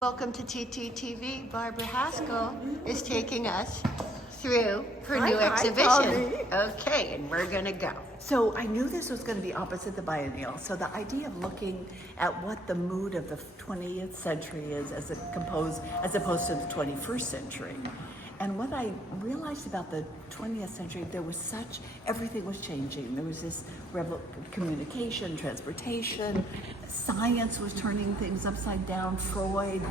Welcome to TTTV. Barbara Haskell is taking us through her new exhibition. Okay, and we're gonna go. So I knew this was going to be opposite the biennial. So the idea of looking at what the mood of the 20th century is as opposed to the 21st century. And what I realized about the 20th century, everything was changing. There was this communication, transportation, science was turning things upside down, Freud,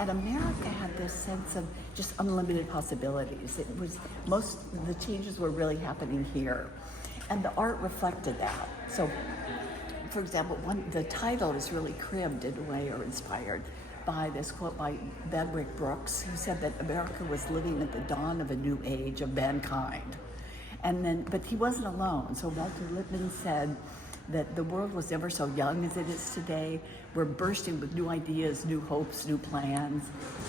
and America had this sense of just unlimited possibilities. The changes were really happening here. And the art reflected that. So, for example, the title is really cribbed in a way, or inspired by this quote by Bedwick Brooks, who said that America was living at the dawn of a new age of mankind. But he wasn't alone. So Walter Lippmann said that the world was never so young as it is today. We're bursting with new ideas, new hopes, new plans.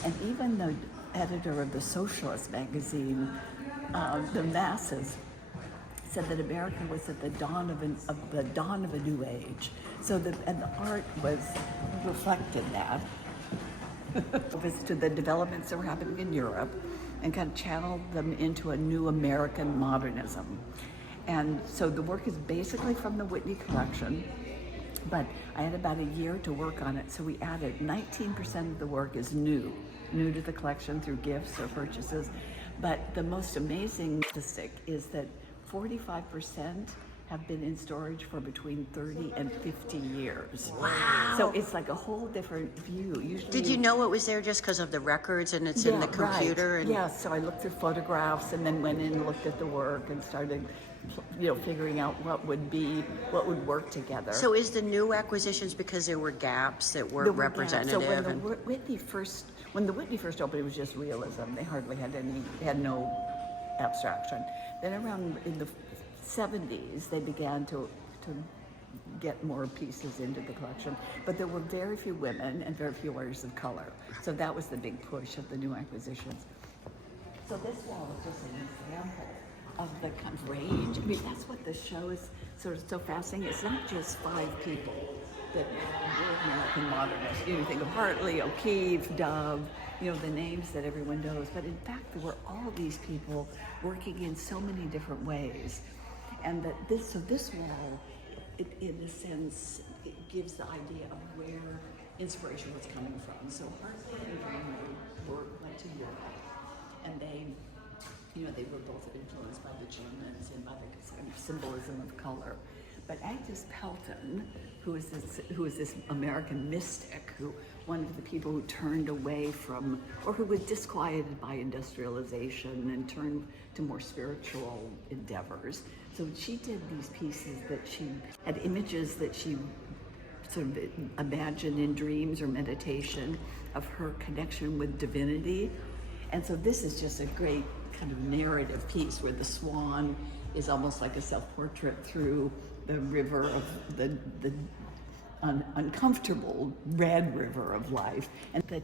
And even the editor of the socialist magazine, The Masses, said that America was at the dawn of a new age. So the art was reflected that. To the developments that were happening in Europe and kind of channeled them into a new American modernism. And so the work is basically from the Whitney collection, but I had about a year to work on it. So we added 19% of the work is new to the collection through gifts or purchases. But the most amazing statistic is that 45% have been in storage for between 30 and 50 years. Wow. So it's like a whole different view. Usually, did you know it was there just because of the records and it's in the computer? Right. And... Yeah, so I looked through photographs and then went in and looked at the work and started figuring out what would work together. So is the new acquisitions because there were gaps that were representative? So when the Whitney first opened, it was just realism. They hardly had no abstraction. Then around in the 70s, they began to get more pieces into the collection, but there were very few women and very few artists of color. So that was the big push of the new acquisitions. So this wall is just an example of the kind of range. I mean, that's what the show is sort of so fascinating. It's not just 5 people that were American modernists. You think of Hartley, O'Keeffe, Dove, the names that everyone knows. But in fact, there were all these people working in so many different ways. And this wall, in a sense, it gives the idea of where inspiration was coming from. So Hartley and Duncan went to Europe, and they were both influenced by the Germans and by the kind of symbolism of color. But Agnes Pelton, who is this American mystic, one of the people who turned away from, or who was disquieted by industrialization and turned to more spiritual endeavors. So she did these pieces that she had images that she sort of imagined in dreams or meditation of her connection with divinity. And so this is just a great kind of narrative piece where the swan is almost like a self-portrait through the river of the uncomfortable red river of life. And that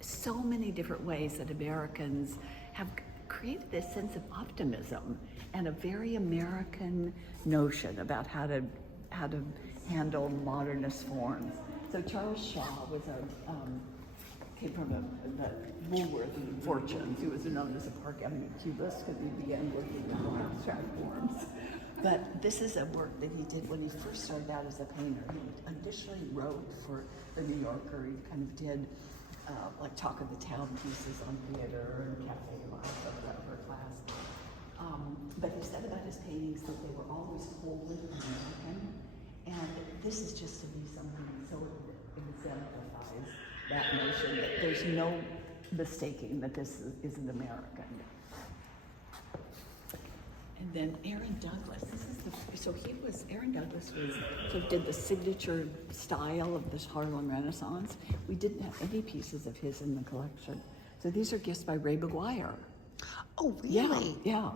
so many different ways that Americans have created this sense of optimism and a very American notion about how to handle modernist forms. So Charles Shaw came from the Woolworth fortunes. He was known as a Park Avenue cubist because he began working with more abstract forms. But this is a work that he did when he first started out as a painter. He initially wrote for the New Yorker. He kind of did like talk of the town pieces on theater and cafe life of the upper class. But he said about his paintings that they were always wholly American. And this is just to me something that so exemplifies that notion that there's no mistaking that this isn't American. And then Aaron Douglas. Aaron Douglas did the signature style of this Harlem Renaissance. We didn't have any pieces of his in the collection. So these are gifts by Ray Mcguire. Oh, really? Yeah.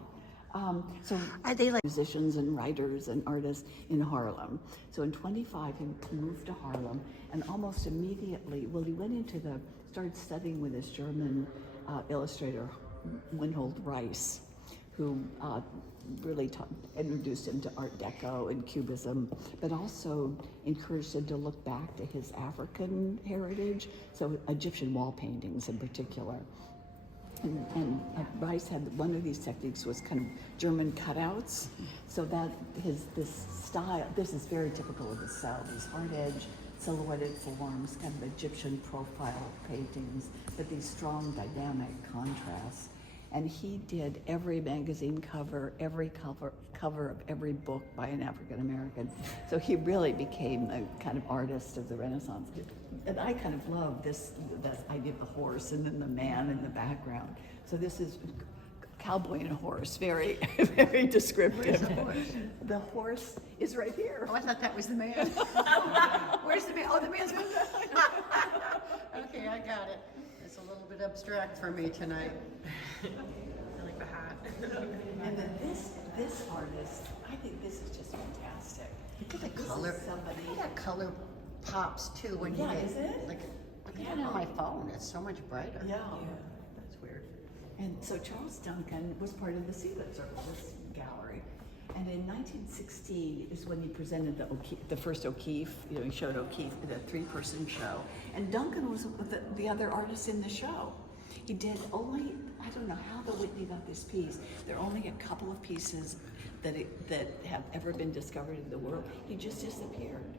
So are they like musicians and writers and artists in Harlem? So in 25, he moved to Harlem, and almost immediately, he started studying with this German illustrator, Winhold Reiss, who really introduced him to Art Deco and Cubism, but also encouraged him to look back to his African heritage, so Egyptian wall paintings in particular. And Rice had one of these techniques was kind of German cutouts, so that this style, this is very typical of his style, these hard edge, silhouetted forms, kind of Egyptian profile paintings, but these strong dynamic contrasts. And he did every magazine cover, every cover of every book by an African American. So he really became a kind of artist of the Renaissance. And I kind of love this idea of the horse and then the man in the background. So this is cowboy and a horse, very, very descriptive. Where's the horse? The horse is right here. Oh, I thought that was the man. Where's the man? Oh, the man's Okay, I got it. It's a little bit abstract for me tonight. I like the hat. And then this artist, I think this is just fantastic. Look at the This color. is somebody. Look at that color pops too when Yeah, you is it? Like, look at it on my phone. It's so much brighter. Yeah. That's weird. And so Charles Duncan was part of the Sealit Circle, this gallery. And in 1916 is when he presented the first O'Keeffe, he showed O'Keeffe at a 3-person show. And Duncan was the other artist in the show. He did only, I don't know how the Whitney got this piece. There are only a couple of pieces that have ever been discovered in the world. He just disappeared.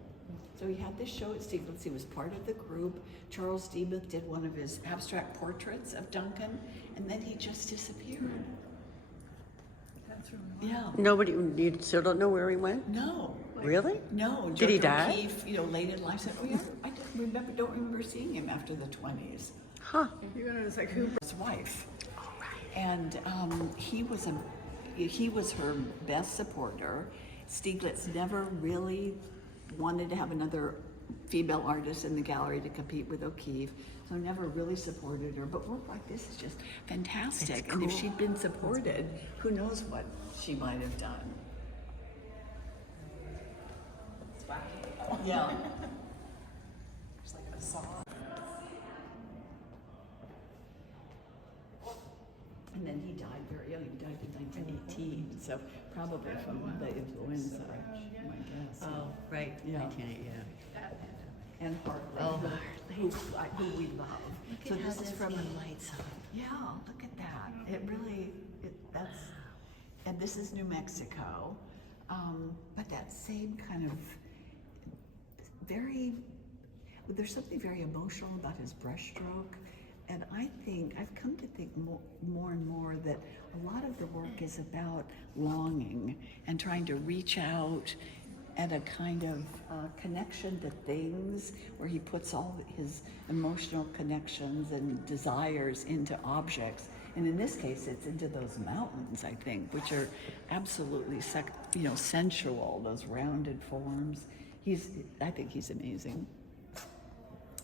So he had this show at Stieglitz. He was part of the group. Charles Demuth did one of his abstract portraits of Duncan, and then he just disappeared. That's really Yeah. Nobody, you still don't know where he went? No. Really? No. Did he Dr. die? O'Keeffe, don't remember seeing him after the 20s. Huh. You know, it's like who? His wife. And he was her best supporter. Stieglitz never really wanted to have another female artist in the gallery to compete with O'Keeffe, so never really supported her. But work like this is just fantastic. It's And if cool. she'd been supported, who knows what she might have done. It's wacky. Yeah. It's like a song. And then he died very young. He died in 1918, so probably from the influenza, my guess. Oh, right. Yeah. 1980, yeah. And Hartley, Oh, who we love. So this is from lights on. Yeah, look at that. It really, and this is New Mexico, but that same kind of there's something very emotional about his brushstroke. And I've come to think more and more that a lot of the work is about longing and trying to reach out and a kind of connection to things where he puts all his emotional connections and desires into objects. And in this case, it's into those mountains, I think, which are absolutely sensual, those rounded forms. I think he's amazing.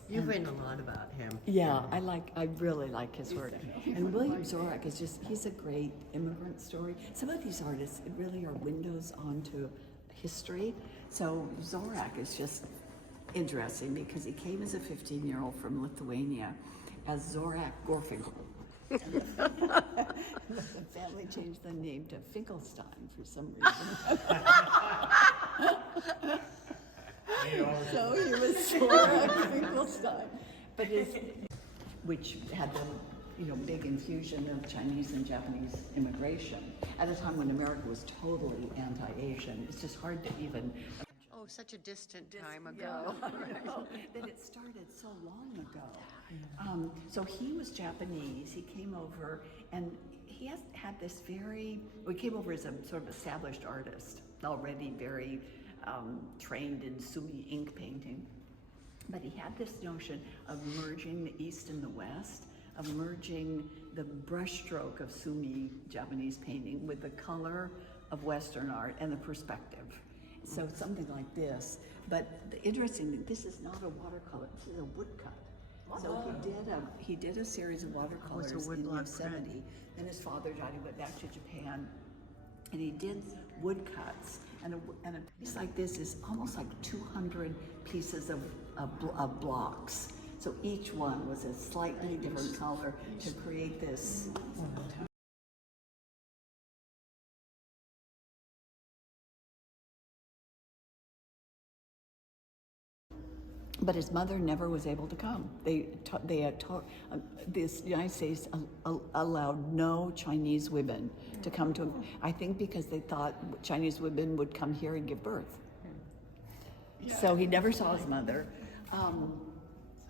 You've written a lot about him. Yeah, I really like his work. And William Zorak he's a great immigrant story. Some of these artists really are windows onto history. So Zorak is just interesting because he came as a 15-year-old from Lithuania as Zorak Gorfinkel. The family changed the name to Finkelstein for some reason. So he was Zorak Finkelstein, but which had the big infusion of Chinese and Japanese immigration at a time when America was totally anti-Asian. It's just hard to even. Oh, such a distant time ago. That it started so long ago. So he was Japanese. He came over, and he had this he came over as a sort of established artist, already very trained in sumi ink painting. But he had this notion of merging the East and the West, of merging the brushstroke of sumi Japanese painting with the color of Western art and the perspective. So something like this. But the interesting thing, this is not a watercolor, this is a woodcut. So he did a series of watercolors in woodblock Yosemite. Then his father died, he went back to Japan. And he did woodcuts, and a piece like this is almost like 200 pieces of blocks. So each one was a slightly different color to create this But his mother never was able to come. The United States allowed no Chinese women to come to. I think because they thought Chinese women would come here and give birth. Yeah. So he never saw his mother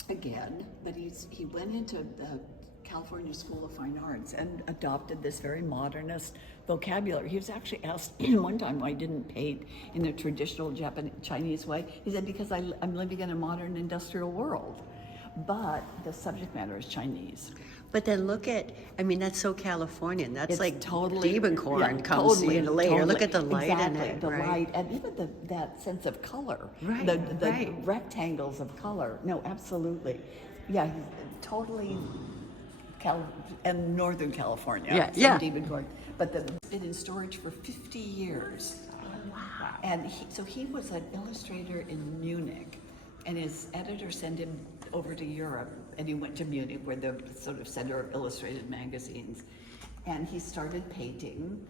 again. But he went into the California School of Fine Arts and adopted this very modernist vocabulary. He was actually asked one time why he didn't paint in the traditional Chinese way. He said, because I'm living in a modern industrial world. But the subject matter is Chinese. But then look at, I mean, that's so Californian. That's It's like totally, Diebenkorn yeah, comes totally, in later. totally. Look at the light Exactly, in it, the right? light, and even that sense of color. Right, The right. rectangles of color. No, absolutely. Yeah, he's totally and Northern California. Yeah, so yeah. Diebenkorn. But it's been in storage for 50 years. Wow. And he was an illustrator in Munich, and his editor sent him over to Europe, and he went to Munich, where the sort of center of illustrated magazines, and he started painting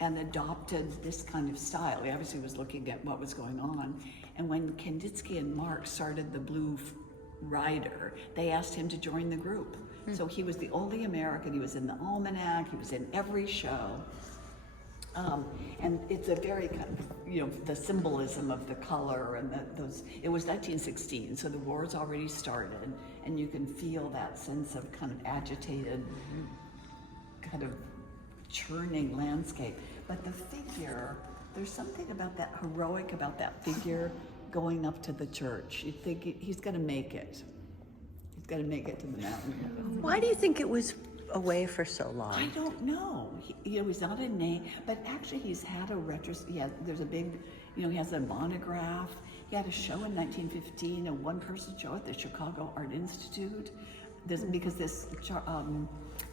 and adopted this kind of style. He obviously was looking at what was going on, and when Kandinsky and Marx started the Blue Rider, they asked him to join the group. So he was the only American. He was in the Almanac. He was in every show. And it's a very kind of, the symbolism of the color and it was 1916, so the war's already started, and you can feel that sense of kind of agitated, kind of churning landscape. But the figure, there's something about that heroic about that figure going up to the church. You think he's going to make it. He's going to make it to the mountain. Why do you think it was away for so long? I don't know. He's not a name, but actually he's had a there's a big, he has a monograph. He had a show in 1915, a one-person show at the Chicago Art Institute. Because this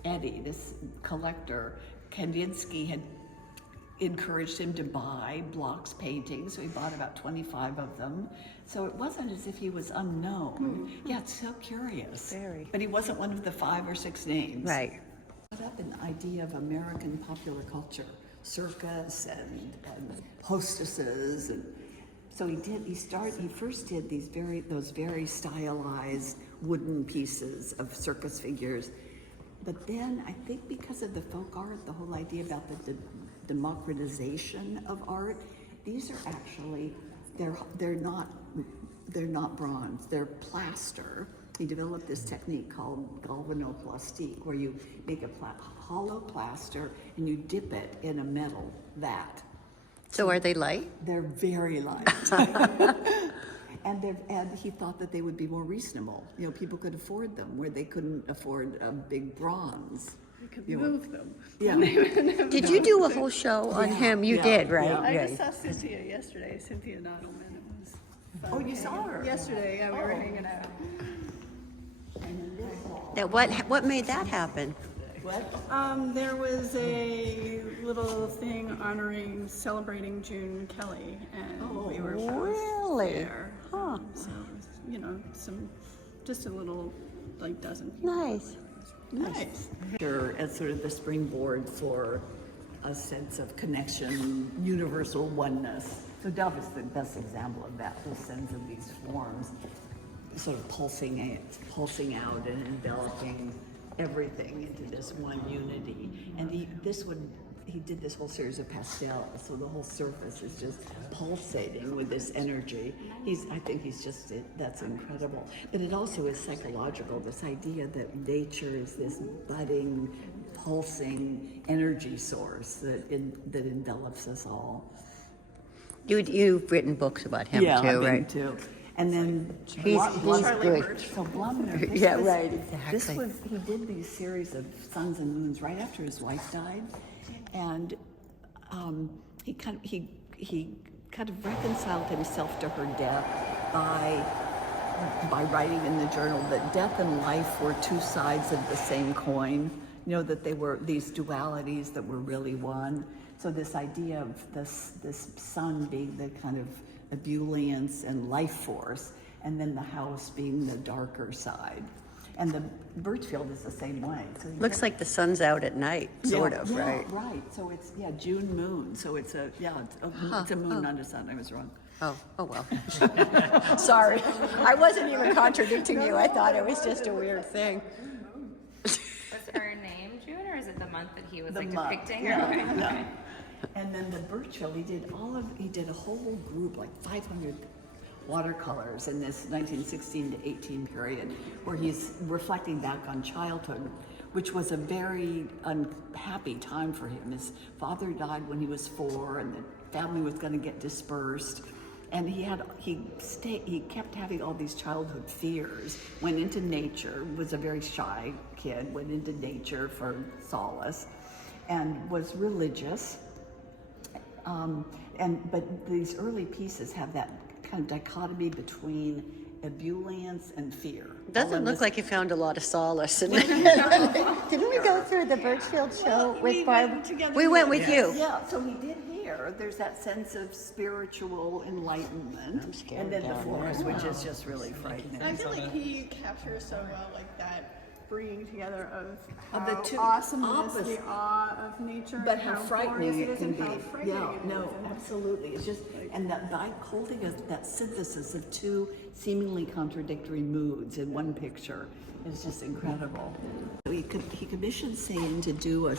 Eddie, this collector, Kandinsky had encouraged him to buy Bloch's paintings, so he bought about 25 of them. So it wasn't as if he was unknown. Yeah, it's so curious. Very. But he wasn't one of the 5 or 6 names. Right. Brought up an idea of American popular culture, circus and hostesses, and so he first did those very stylized wooden pieces of circus figures. But then I think because of the folk art, the whole idea about the democratization of art, these are actually they're not bronze, they're plaster. He developed this technique called Galvanoplasty, where you make a hollow plaster and you dip it in a metal vat. So are they light? They're very light. And he thought that they would be more reasonable. People could afford them where they couldn't afford a big bronze. You could move them. Yeah. Did you do a whole show on him? You did, right? I Right. just saw Cynthia yesterday, Cynthia Nodelman. It was fun. Oh, you saw her? Yesterday, yeah, we were hanging out. Now, what made that happen? What? There was a little thing celebrating June Kelly, and we were both really? there. Huh. So it was, just a little, dozen people. Nice. Nice. Sure, as sort of the springboard for a sense of connection, universal oneness. So Dove is the best example of that, the sense of these forms sort of pulsing out and enveloping everything into this one unity. And he did this whole series of pastels, so the whole surface is just pulsating with this energy. I think that's incredible. But it also is psychological, this idea that nature is this budding, pulsing energy source that envelops us all. You've written books about him Yeah, too, I've been right? too. And then He's Charlie good. So Blumner, Yeah, right, exactly. he did these series of suns and moons right after his wife died, and he kind of reconciled himself to her death by writing in the journal that death and life were 2 sides of the same coin. That they were these dualities that were really one. So this idea of this sun being the kind of ebullience and life force, and then the house being the darker side. And the Birchfield is the same way. So Looks like the sun's out at night, sort of, right? Yeah, right. So it's June moon. So it's a it's a moon, not a sun. I was wrong. Oh well. Sorry, I wasn't even contradicting you. I thought it was just a weird thing. Was her name June, or is it the month that he was The like month, depicting? yeah, Okay. yeah. Okay. And then the Birchfield, he did a whole group, like 500 watercolors in this 1916 to 18 period, where he's reflecting back on childhood, which was a very unhappy time for him. His father died when he was 4, and the family was going to get dispersed. And he kept having all these childhood fears, went into nature, was a very shy kid, went into nature for solace, and was religious. But these early pieces have that kind of dichotomy between ebullience and fear. Doesn't look like you found a lot of solace in it. Didn't we go through the Birchfield show with Barb? We went with you. Yeah, so he did here. There's that sense of spiritual enlightenment. I'm scared And then the down forest, there. which is just really frightening. I feel like he captures so well like that bringing together of Of how the two awesome it is, opposite- the awe of nature, But and how glorious frightening it it is, can and be. how frightening Yeah, it no, is, and absolutely. It's just, and that by holding that synthesis of two seemingly contradictory moods in one picture is just incredible. He commissioned Sain to do a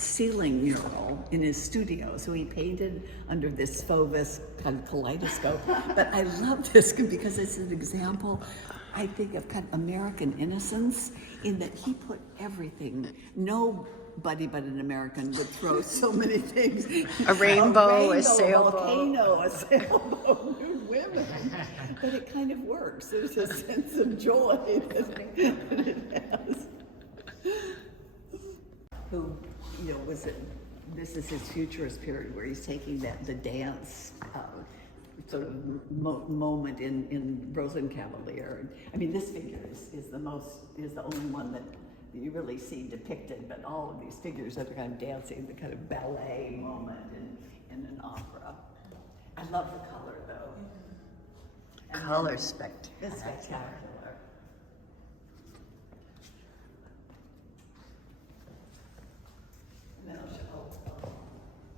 ceiling mural in his studio. So he painted under this Fauves kind of kaleidoscope. But I love this because it's an example, I think, of kind of American innocence in that he put everything. Nobody but an American would throw so many things. A rainbow, a sailboat. A volcano, a sailboat, nude women. But it kind of works. There's a sense of joy that it has. Who, was it? This is his futurist period where he's taking the dance sort of moment in Rosenkavalier. I mean, this figure is the only one that you really see depicted, but all of these figures that are kind of dancing, the kind of ballet moment in an opera. I love the color though. Color spectacular. It's spectacular. And then I'll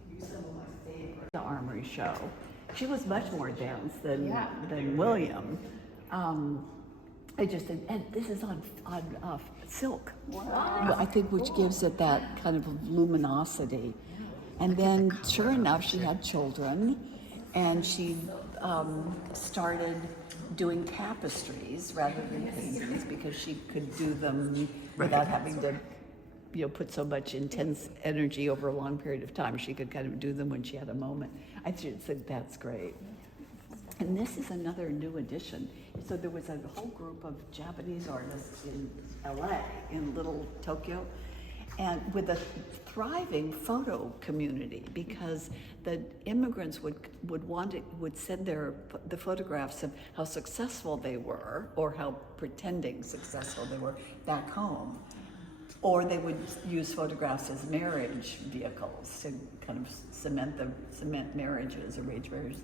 give you some of my favorite. The Armory show. She was much more dense than William. And this is on silk. Wow. I think which gives it that kind of luminosity. And then, sure enough, she had children, and she started doing tapestries rather than paintings because she could do them without having to, put so much intense energy over a long period of time. She could kind of do them when she had a moment. I just think that's great. And this is another new addition. So there was a whole group of Japanese artists in LA, in Little Tokyo, and with a thriving photo community because the immigrants would send the photographs of how successful they were or how pretending successful they were back home. Or they would use photographs as marriage vehicles to kind of cement marriages, arrange marriages.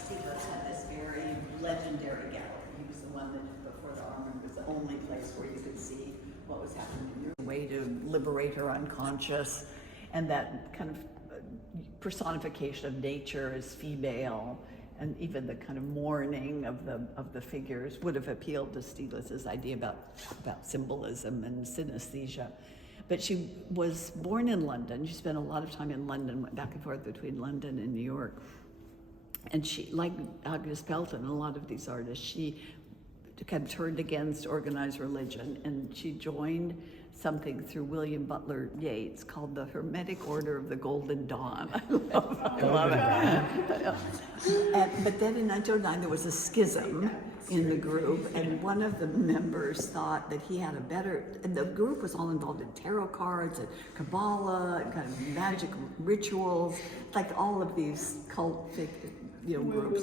Stiglitz had this very legendary gallery. He was the one that, before the armory, was the only place where you could see what was happening in Europe. A way to liberate her unconscious, and that kind of personification of nature as female, and even the kind of mourning of the figures would have appealed to Stiglitz's idea about symbolism and synesthesia. But she was born in London. She spent a lot of time in London, went back and forth between London and New York. And she, like Agnes Pelton and a lot of these artists, she kind of turned against organized religion, and she joined something through William Butler Yeats called the Hermetic Order of the Golden Dawn. I love it. But then in 1909 there was a schism in the group, and one of the members thought that he had and the group was all involved in tarot cards and Kabbalah and kind of magic rituals, like all of these cult groups.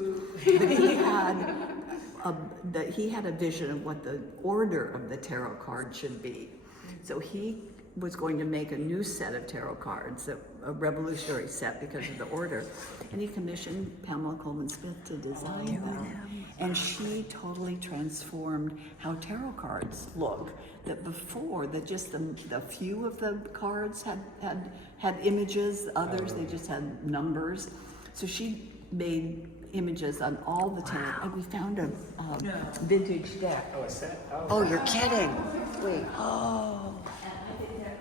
But he had a vision of what the order of the tarot card should be. So he was going to make a new set of tarot cards, a revolutionary set because of the order. And he commissioned Pamela Coleman Smith to design them. And she totally transformed how tarot cards look. That before, that just the few of the cards had images, others they just had numbers. So she made images on all the tarot. And we found a vintage deck. Oh, a set? Oh, you're kidding. Wait. Oh. And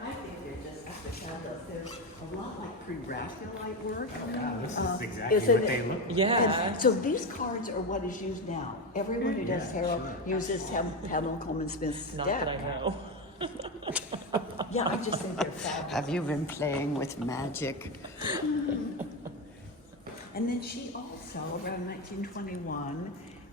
I think they're just, as the child does, they're a lot like pre-Raphaelite work. Oh, God, this is exactly Isn't what they it? look like. Yeah. And so these cards are what is used now. Everyone who does tarot uses Pamela Coleman Smith's Not deck. that I know. Yeah, I just think they're fabulous. Have you been playing with magic? And then she also, around 1921,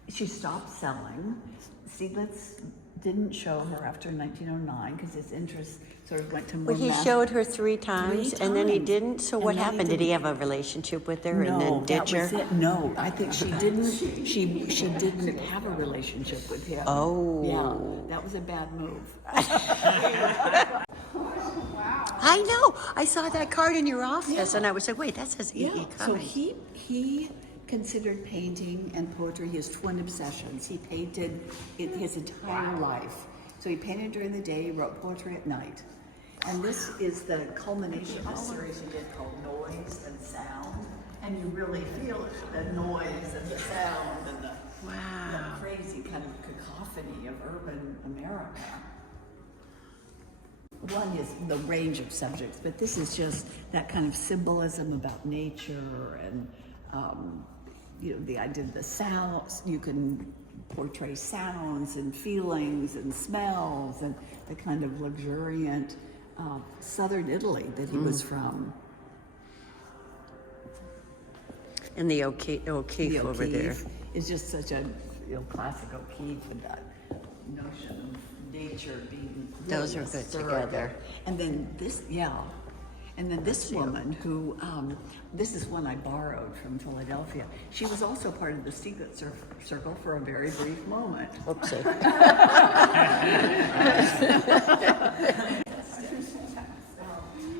she stopped selling. Stieglitz didn't show her after 1909 because his interest sort of went to more Well, he mass- showed her 3 times, and then he times. didn't. So And what then he happened? Did he didn't. have a relationship with her and No, then that ditch her? was it. No, I think she didn't. She didn't have a relationship with him. Oh. Yeah, that was a bad move. I know. I saw that card in your office, and I was like, wait, that says E.E. Yeah. So Cummings. he considered painting and poetry his twin obsessions. He painted his entire life. So he painted during the day, he wrote poetry at night. And this is the culmination of a series he did called Noise and Sound. And you really feel it, the noise and the sound and the crazy kind of cacophony of urban America. One is the range of subjects, but this is just that kind of symbolism about nature and, the idea of the sounds. You can portray sounds and feelings and smells and the kind of luxuriant southern Italy that he was from. And the O'Keefe over there. Is just such a classic O'Keefe with that notion of nature being Those really are good surrogate. together. And then this woman who, this is one I borrowed from Philadelphia. She was also part of the Stieglitz circle for a very brief moment. Oopsie.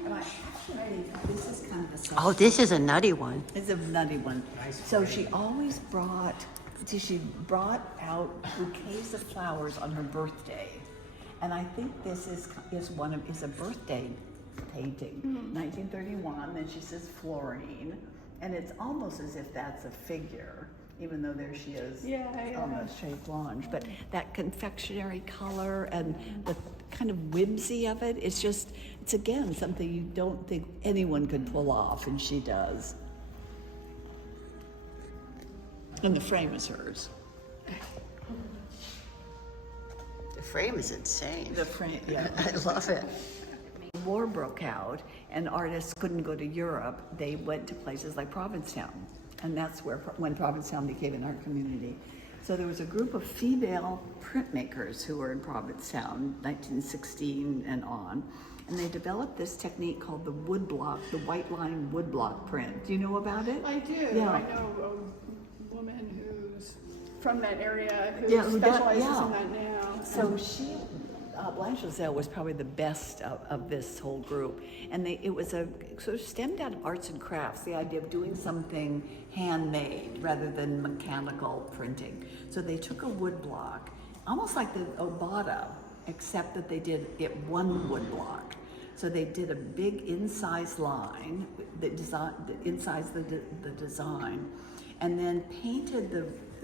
And I actually think this is kind of a Oh, this is a nutty one. It's a nutty one. So she always brought out bouquets of flowers on her birthday. And I think this is a birthday painting, 1931. Then she says Florine, and it's almost as if that's a figure, even though there she is on the Chez Blanche. But that confectionery color and the kind of whimsy of it, it's again something you don't think anyone could pull off, and she does. And the frame is hers. The frame is insane. The frame, yeah. I love it. War broke out and artists couldn't go to Europe. They went to places like Provincetown, and that's when Provincetown became an art community. So there was a group of female printmakers who were in Provincetown, 1916 and on, and they developed this technique called the woodblock, the white line woodblock print. Do you know about it? I do. Yeah. I know a woman who's from that area who Who does- specializes yeah. in that now. So Blanche Lozelle was probably the best of this whole group. And it was sort of stemmed out of arts and crafts, the idea of doing something handmade rather than mechanical printing. So they took a wood block, almost like the Obata, except that they did it one wood block. So they did a big incised line that incised the design, and then painted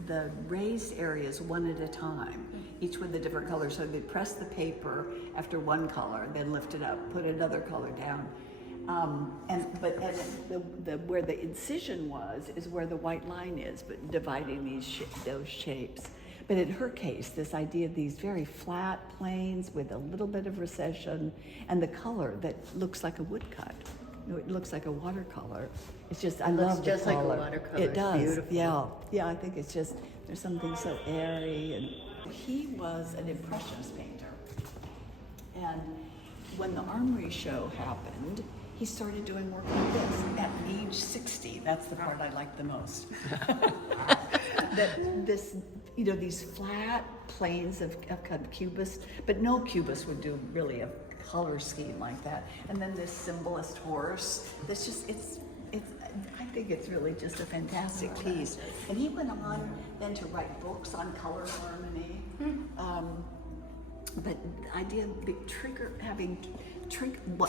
the raised areas one at a time, each with a different color. So they press the paper after one color, then lift it up, put another color down. Where the incision is where the white line is, but dividing those shapes. But in her case, this idea of these very flat planes with a little bit of recession and the color that looks like a woodcut. It looks like a watercolor. It's just, I love the just like a color. watercolor. It It's does, beautiful. yeah. I think it's just, there's something so airy. And he was an Impressionist painter. And when the Armory show happened, he started doing work like this at age 60. That's the part I like the most. These flat planes of kind of cubist, but no cubist would do really a color scheme like that. And then this symbolist horse. It's I think it's really just a fantastic piece. And he went on then to write books on color harmony. But the idea of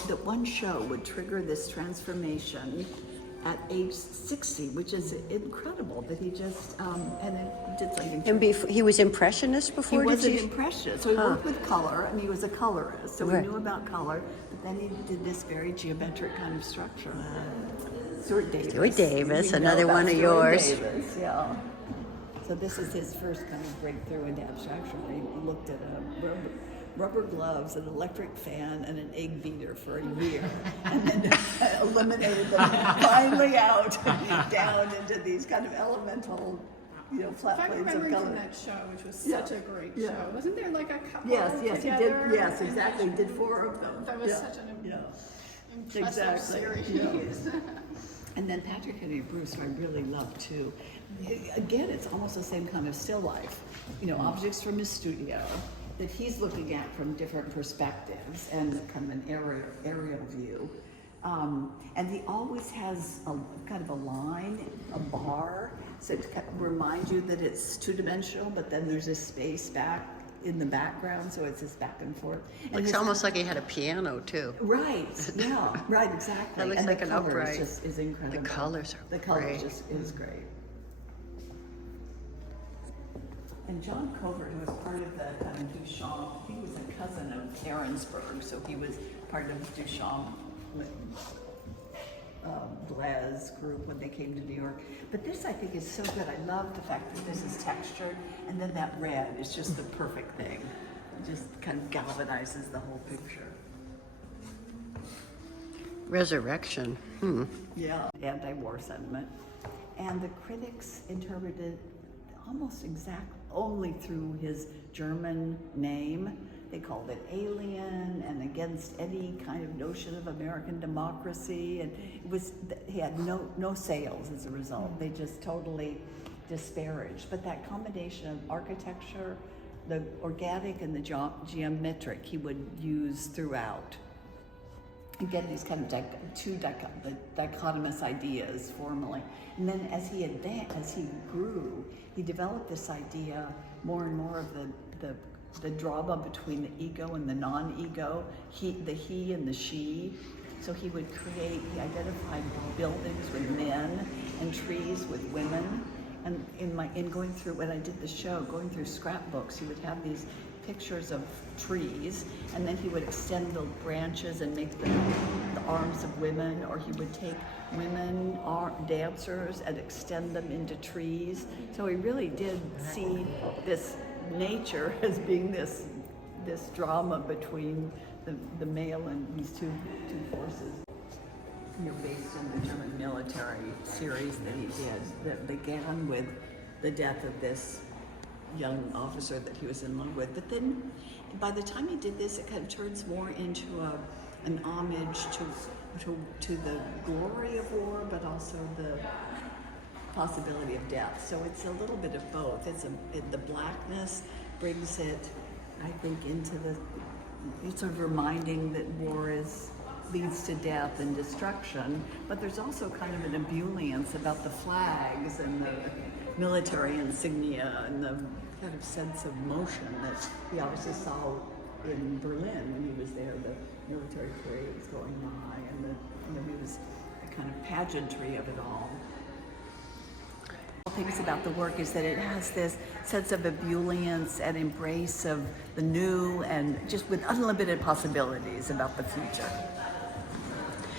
that one show would trigger this transformation at age 60, which is incredible that he just, and it did something. And he was impressionist before, He was did an you? impressionist, so he worked with color, and he was a colorist, so Right. he knew about color, but then he did this very geometric kind of structure. Stuart Davis. Stuart Davis, We know another about one of Stuart yours. Davis, yeah. So this is his first kind of breakthrough into abstraction, where he looked at rubber gloves, an electric fan, and an egg beater for a year, and then eliminated them finally out down into these kind of elemental, flat If I plates of remember color. from that show, which was Yeah. such a great Yeah. show, wasn't there like a couple Yes, he did. together? Yes, exactly. He did 4 of them. That was Yeah, such an yeah. impressive Exactly. series. And then Patrick Henry Bruce, I really love too. Again, it's almost the same kind of still life. Objects from his studio that he's looking at from different perspectives and kind of an aerial view. And he always has a kind of a line, a bar, so to kind of remind you that it's 2-dimensional, but then there's a space back in the background, so it's this back and forth. And Looks his- almost like he had a piano too. Right, yeah, right, exactly. That looks and like the an colors upright. just is incredible. The colors are The colors great. just is great. And John Covert, who was part of the Duchamp, he was a cousin of Ahrensberg, so he was part of Duchamp Blaise group when they came to New York. But this, I think, is so good. I love the fact that this is textured, and then that red is just the perfect thing. It just kind of galvanizes the whole picture. Resurrection. Yeah, anti-war sentiment. And the critics interpreted almost only through his German name. They called it alien and against any kind of notion of American democracy. And he had no sales as a result. They just totally disparaged. But that combination of architecture, the organic and the geometric, he would use throughout. Again, these kind of dichotomous ideas formally. And then as he grew, he developed this idea more and more of the drama between the ego and the non-ego, the he and the she. So he identified buildings with men and trees with women. And when I did the show, going through scrapbooks, he would have these pictures of trees, and then he would extend the branches and make the arms of women, or he would take women dancers and extend them into trees. So he really did see this nature as being this drama between the male and these two forces. Based on the German military series that he did, that began with the death of this young officer that he was in love with. But then by the time he did this, it kind of turns more into an homage to the glory of war, but also the possibility of death. So it's a little bit of both. The blackness brings it, I think, into it's sort of reminding that war leads to death and destruction, but there's also kind of an ebullience about the flags and the military insignia and the kind of sense of motion that he obviously saw in Berlin when he was there, the military parades going by, and he was the kind of pageantry of it all. Things about the work is that it has this sense of ebullience and embrace of the new, and just with unlimited possibilities about the future.